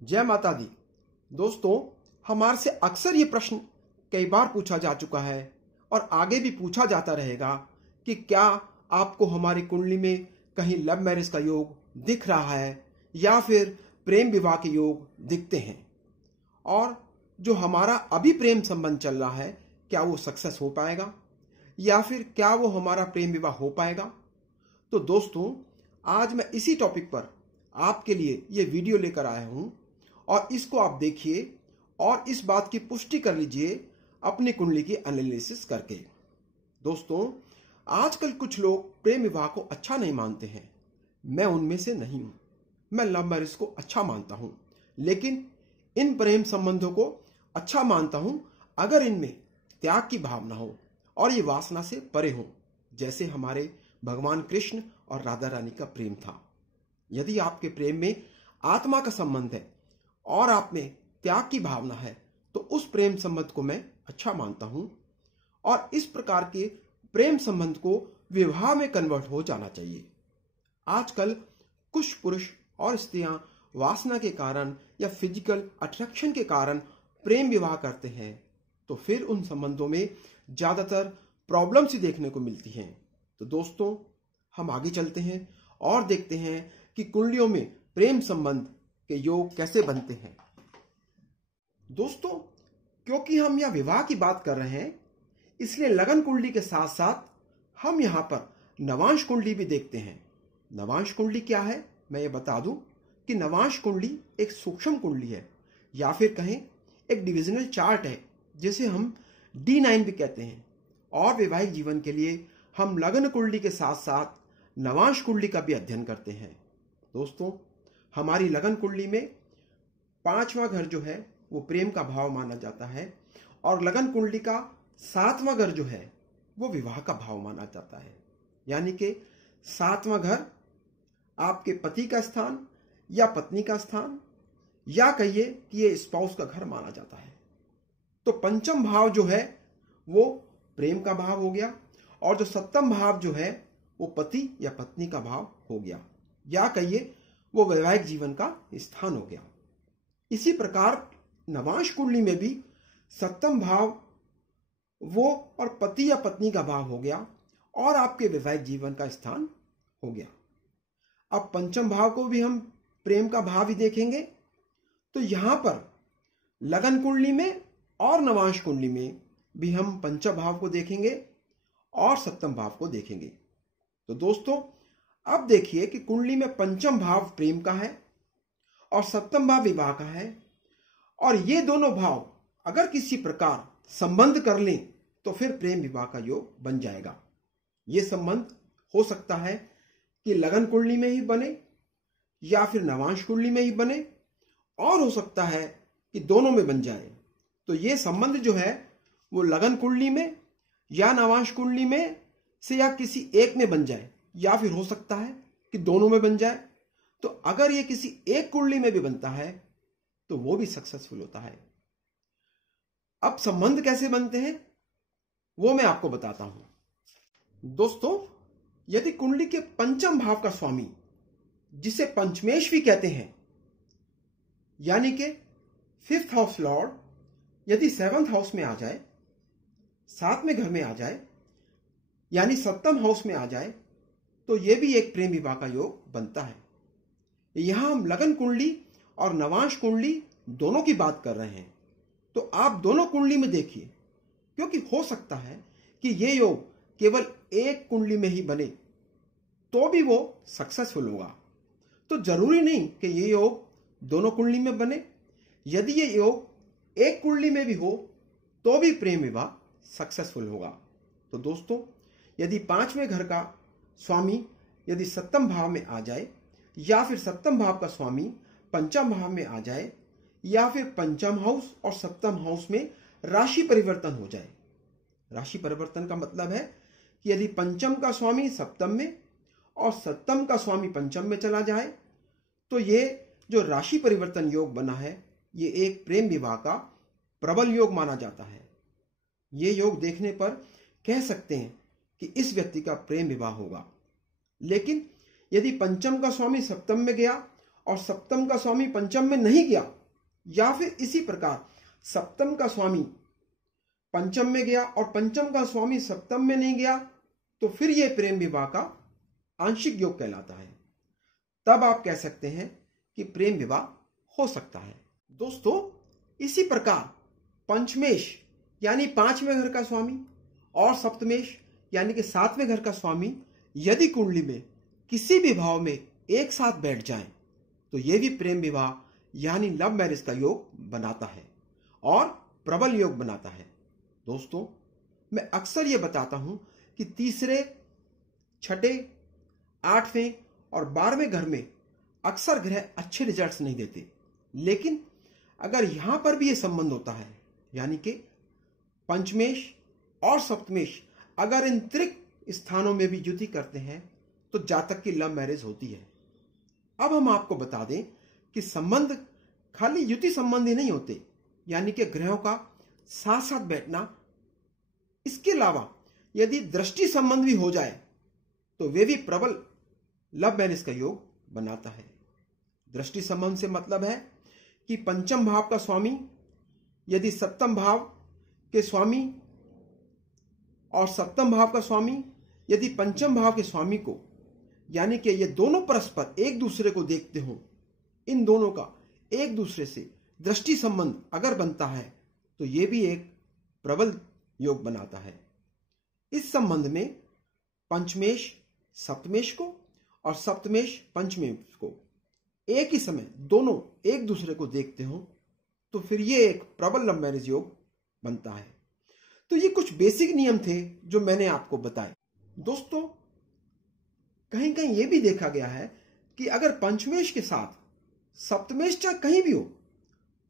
जय माता दी। दोस्तों, हमारे से अक्सर ये प्रश्न कई बार पूछा जा चुका है और आगे भी पूछा जाता रहेगा कि क्या आपको हमारी कुंडली में कहीं लव मैरिज का योग दिख रहा है या फिर प्रेम विवाह के योग दिखते हैं, और जो हमारा अभी प्रेम संबंध चल रहा है क्या वो सक्सेस हो पाएगा या फिर क्या वो हमारा प्रेम विवाह हो पाएगा। तो दोस्तों, आज मैं इसी टॉपिक पर आपके लिए ये वीडियो लेकर आया हूं और इसको आप देखिए और इस बात की पुष्टि कर लीजिए अपनी कुंडली की एनालिसिस करके। दोस्तों, आजकल कुछ लोग प्रेम विवाह को अच्छा नहीं मानते हैं। मैं उनमें से नहीं हूं। मैं लव मैरिज को अच्छा मानता हूं, लेकिन इन प्रेम संबंधों को अच्छा मानता हूं अगर इनमें त्याग की भावना हो और ये वासना से परे हो, जैसे हमारे भगवान कृष्ण और राधा रानी का प्रेम था। यदि आपके प्रेम में आत्मा का संबंध है और आप में त्याग की भावना है तो उस प्रेम संबंध को मैं अच्छा मानता हूं और इस प्रकार के प्रेम संबंध को विवाह में कन्वर्ट हो जाना चाहिए। आजकल कुछ पुरुष और स्त्रियां वासना के कारण या फिजिकल अट्रैक्शन के कारण प्रेम विवाह करते हैं, तो फिर उन संबंधों में ज्यादातर प्रॉब्लम्स ही देखने को मिलती हैं। तो दोस्तों, हम आगे चलते हैं और देखते हैं कि कुंडलियों में प्रेम संबंध के योग कैसे बनते हैं। दोस्तों, क्योंकि हम यह विवाह की बात कर रहे हैं, इसलिए लगन कुंडली के साथ साथ हम यहां पर नवांश कुंडली भी देखते हैं। नवांश कुंडली क्या है, मैं ये बता दूं कि नवांश कुंडली एक सूक्ष्म कुंडली है या फिर कहें एक डिविजनल चार्ट है, जिसे हम D9 भी कहते हैं। और वैवाहिक जीवन के लिए हम लगन कुंडली के साथ साथ नवांश कुंडली का भी अध्ययन करते हैं। दोस्तों, हमारी लगन कुंडली में 5वां घर जो है वो प्रेम का भाव माना जाता है और लगन कुंडली का 7वां घर जो है वो विवाह का भाव माना जाता है। यानी कि 7वां घर आपके पति का स्थान या पत्नी का स्थान या कहिए कि ये स्पाउस का घर माना जाता है। तो पंचम भाव जो है वो प्रेम का भाव हो गया और जो सप्तम भाव जो है वो पति या पत्नी का भाव हो गया या कहिए वो वैवाहिक जीवन का स्थान हो गया। इसी प्रकार नवांश कुंडली में भी सप्तम भाव वो और पति या पत्नी का भाव हो गया और आपके वैवाहिक जीवन का स्थान हो गया। अब पंचम भाव को भी हम प्रेम का भाव ही देखेंगे। तो यहां पर लगन कुंडली में और नवांश कुंडली में भी हम पंचम भाव को देखेंगे और सप्तम भाव को देखेंगे। तो दोस्तों, अब देखिए कि कुंडली में पंचम भाव प्रेम का है और सप्तम भाव विवाह का है, और ये दोनों भाव अगर किसी प्रकार संबंध कर लें तो फिर प्रेम विवाह का योग बन जाएगा। ये संबंध हो सकता है कि लगन कुंडली में ही बने या फिर नवांश कुंडली में ही बने, और हो सकता है कि दोनों में बन जाए। तो ये संबंध जो है वो लगन कुंडली में या नवांश कुंडली में से या किसी एक में बन जाए या फिर हो सकता है कि दोनों में बन जाए। तो अगर ये किसी एक कुंडली में भी बनता है तो वो भी सक्सेसफुल होता है। अब संबंध कैसे बनते हैं वो मैं आपको बताता हूं। दोस्तों, यदि कुंडली के पंचम भाव का स्वामी, जिसे पंचमेश भी कहते हैं, यानी कि 5th हाउस लॉर्ड यदि 7th हाउस में आ जाए, 7वें घर में आ जाए, यानी सप्तम हाउस में आ जाए, तो यह भी एक प्रेम विवाह का योग बनता है। यहां हम लगन कुंडली और नवांश कुंडली दोनों की बात कर रहे हैं। तो आप दोनों कुंडली में देखिए, क्योंकि हो सकता है कि ये योग केवल एक कुंडली में ही बने तो भी वो सक्सेसफुल होगा। तो जरूरी नहीं कि ये योग दोनों कुंडली में बने। यदि ये योग एक कुंडली में भी हो तो भी प्रेम विवाह सक्सेसफुल होगा। तो दोस्तों, यदि 5वें घर का स्वामी यदि सप्तम भाव में आ जाए या फिर सप्तम भाव का स्वामी पंचम भाव में आ जाए या फिर पंचम हाउस और सप्तम हाउस में राशि परिवर्तन हो जाए। राशि परिवर्तन का मतलब है कि यदि पंचम का स्वामी सप्तम में और सप्तम का स्वामी पंचम में चला जाए, तो ये जो राशि परिवर्तन योग बना है ये एक प्रेम विवाह का प्रबल योग माना जाता है। ये योग देखने पर कह सकते हैं कि इस व्यक्ति का प्रेम विवाह होगा। लेकिन यदि पंचम का स्वामी सप्तम में गया और सप्तम का स्वामी पंचम में नहीं गया, या फिर इसी प्रकार सप्तम का स्वामी पंचम में गया और पंचम का स्वामी सप्तम में नहीं गया, तो फिर यह प्रेम विवाह का आंशिक योग कहलाता है। तब आप कह सकते हैं कि प्रेम विवाह हो सकता है। दोस्तों, इसी प्रकार पंचमेश यानी 5वें घर का स्वामी और सप्तमेश यानी कि 7वें घर का स्वामी यदि कुंडली में किसी भी भाव में एक साथ बैठ जाएं, तो यह भी प्रेम विवाह यानी लव मैरिज का योग बनाता है और प्रबल योग बनाता है। दोस्तों, मैं अक्सर यह बताता हूं कि तीसरे, छठे, 8वें और 12वें घर में अक्सर ग्रह अच्छे रिजल्ट्स नहीं देते, लेकिन अगर यहां पर भी यह संबंध होता है, यानी कि पंचमेश और सप्तमेश अगर इन त्रिक स्थानों में भी युति करते हैं, तो जातक की लव मैरिज होती है। अब हम आपको बता दें कि संबंध खाली युति संबंधी नहीं होते, यानी कि ग्रहों का साथ साथ बैठना। इसके अलावा यदि दृष्टि संबंध भी हो जाए, तो वे भी प्रबल लव मैरिज का योग बनाता है। दृष्टि संबंध से मतलब है कि पंचम भाव का स्वामी यदि सप्तम भाव के स्वामी और सप्तम भाव का स्वामी यदि पंचम भाव के स्वामी को, यानी कि ये दोनों परस्पर एक दूसरे को देखते हों, इन दोनों का एक दूसरे से दृष्टि संबंध अगर बनता है, तो ये भी एक प्रबल योग बनाता है। इस संबंध में पंचमेश सप्तमेश को और सप्तमेश पंचमेश को एक ही समय दोनों एक दूसरे को देखते हो, तो फिर ये एक प्रबल लव मैरिज योग बनता है। तो ये कुछ बेसिक नियम थे जो मैंने आपको बताए। दोस्तों, कहीं कहीं ये भी देखा गया है कि अगर पंचमेश के साथ सप्तमेश चाहे कहीं भी हो,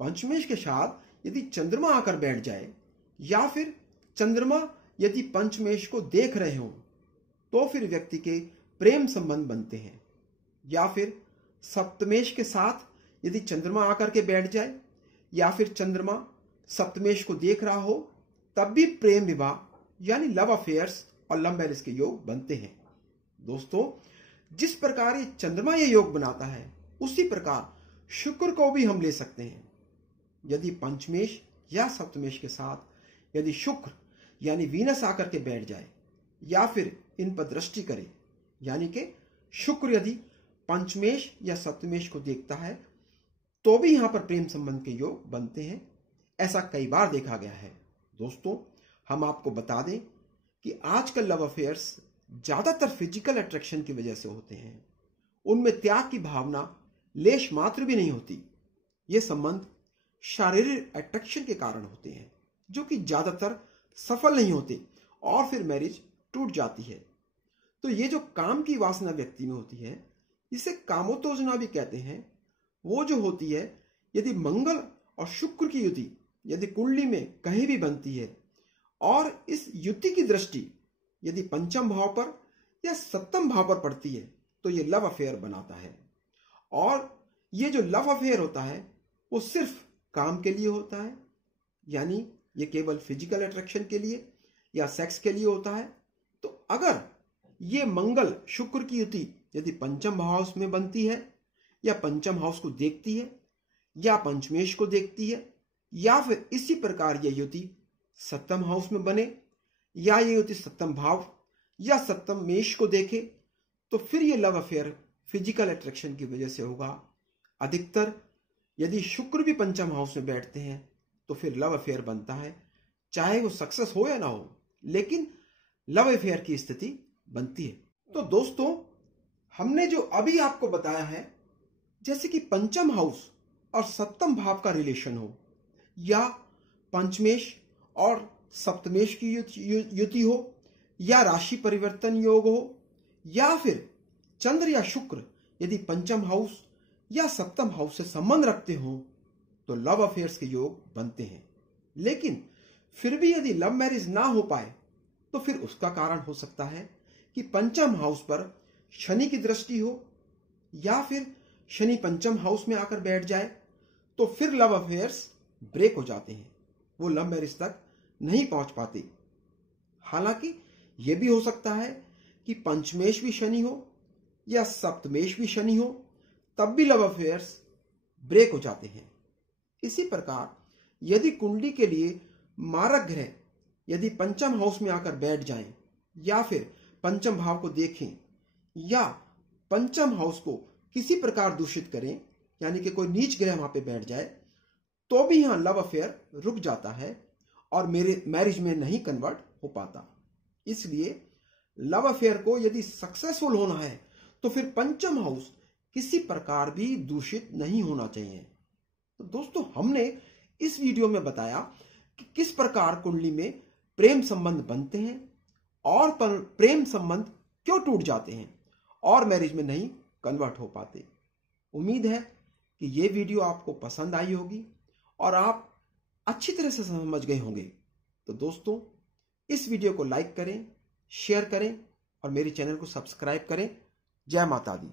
पंचमेश के साथ यदि चंद्रमा आकर बैठ जाए, या फिर चंद्रमा यदि पंचमेश को देख रहे हो, तो फिर व्यक्ति के प्रेम संबंध बनते हैं। या फिर सप्तमेश के साथ यदि चंद्रमा आकर के बैठ जाए, या फिर चंद्रमा सप्तमेश को देख रहा हो, तब भी प्रेम विवाह यानी लव अफेयर्स और लव मैरिज के योग बनते हैं। दोस्तों, जिस प्रकार ये चंद्रमा ये योग बनाता है, उसी प्रकार शुक्र को भी हम ले सकते हैं। यदि पंचमेश या सप्तमेश के साथ यदि शुक्र यानी वीनस आकर के बैठ जाए, या फिर इन पर दृष्टि करे, यानी कि शुक्र यदि पंचमेश या सप्तमेश को देखता है, तो भी यहां पर प्रेम संबंध के योग बनते हैं। ऐसा कई बार देखा गया है। दोस्तों, हम आपको बता दें कि आजकल लव अफेयर्स ज्यादातर फिजिकल अट्रैक्शन की वजह से होते हैं। उनमें त्याग की भावना लेश मात्र भी नहीं होती। ये संबंध शारीरिक अट्रैक्शन के कारण होते हैं, जो कि ज्यादातर सफल नहीं होते और फिर मैरिज टूट जाती है। तो ये जो काम की वासना व्यक्ति में होती है, इसे कामोत्तेजना भी कहते हैं। वो जो होती है, यदि मंगल और शुक्र की युति यदि कुंडली में कहीं भी बनती है और इस युति की दृष्टि यदि पंचम भाव पर या सप्तम भाव पर पड़ती है, तो ये लव अफेयर बनाता है। और ये जो लव अफेयर होता है, वो सिर्फ काम के लिए होता है, यानी ये केवल फिजिकल अट्रैक्शन के लिए या सेक्स के लिए होता है। तो अगर ये मंगल शुक्र की युति यदि पंचम हाउस में बनती है, या पंचम हाउस को देखती है, या पंचमेश को देखती है, या फिर इसी प्रकार ये युति सप्तम हाउस में बने, या ये युति सप्तम भाव या सप्तम मेष को देखे, तो फिर ये लव अफेयर फिजिकल अट्रैक्शन की वजह से होगा। अधिकतर यदि शुक्र भी पंचम हाउस में बैठते हैं, तो फिर लव अफेयर बनता है, चाहे वो सक्सेस हो या ना हो, लेकिन लव अफेयर की स्थिति बनती है। तो दोस्तों, हमने जो अभी आपको बताया है, जैसे कि पंचम हाउस और सप्तम भाव का रिलेशन हो, या पंचमेश और सप्तमेश की युति हो, या राशि परिवर्तन योग हो, या फिर चंद्र या शुक्र यदि पंचम हाउस या सप्तम हाउस से संबंध रखते हो, तो लव अफेयर्स के योग बनते हैं। लेकिन फिर भी यदि लव मैरिज ना हो पाए, तो फिर उसका कारण हो सकता है कि पंचम हाउस पर शनि की दृष्टि हो, या फिर शनि पंचम हाउस में आकर बैठ जाए, तो फिर लव अफेयर्स ब्रेक हो जाते हैं, वो लव मैरिज तक नहीं पहुंच पाते। हालांकि यह भी हो सकता है कि पंचमेश भी शनि हो या सप्तमेश भी शनि हो, तब भी लव अफेयर्स ब्रेक हो जाते हैं। इसी प्रकार यदि कुंडली के लिए मारक ग्रह यदि पंचम हाउस में आकर बैठ जाएं या फिर पंचम भाव को देखें या पंचम हाउस को किसी प्रकार दूषित करें, यानी कि कोई नीच ग्रह वहां पे बैठ जाए, तो भी यहां लव अफेयर रुक जाता है और मेरे मैरिज में नहीं कन्वर्ट हो पाता। इसलिए लव अफेयर को यदि सक्सेसफुल होना है तो फिर पंचम हाउस किसी प्रकार भी दूषित नहीं होना चाहिए। तो दोस्तों, हमने इस वीडियो में बताया कि किस प्रकार कुंडली में प्रेम संबंध बनते हैं और प्रेम संबंध क्यों टूट जाते हैं और मैरिज में नहीं कन्वर्ट हो पाते। उम्मीद है कि ये वीडियो आपको पसंद आई होगी और आप अच्छी तरह से समझ गए होंगे। तो दोस्तों, इस वीडियो को लाइक करें, शेयर करें और मेरे चैनल को सब्सक्राइब करें। जय माता दी।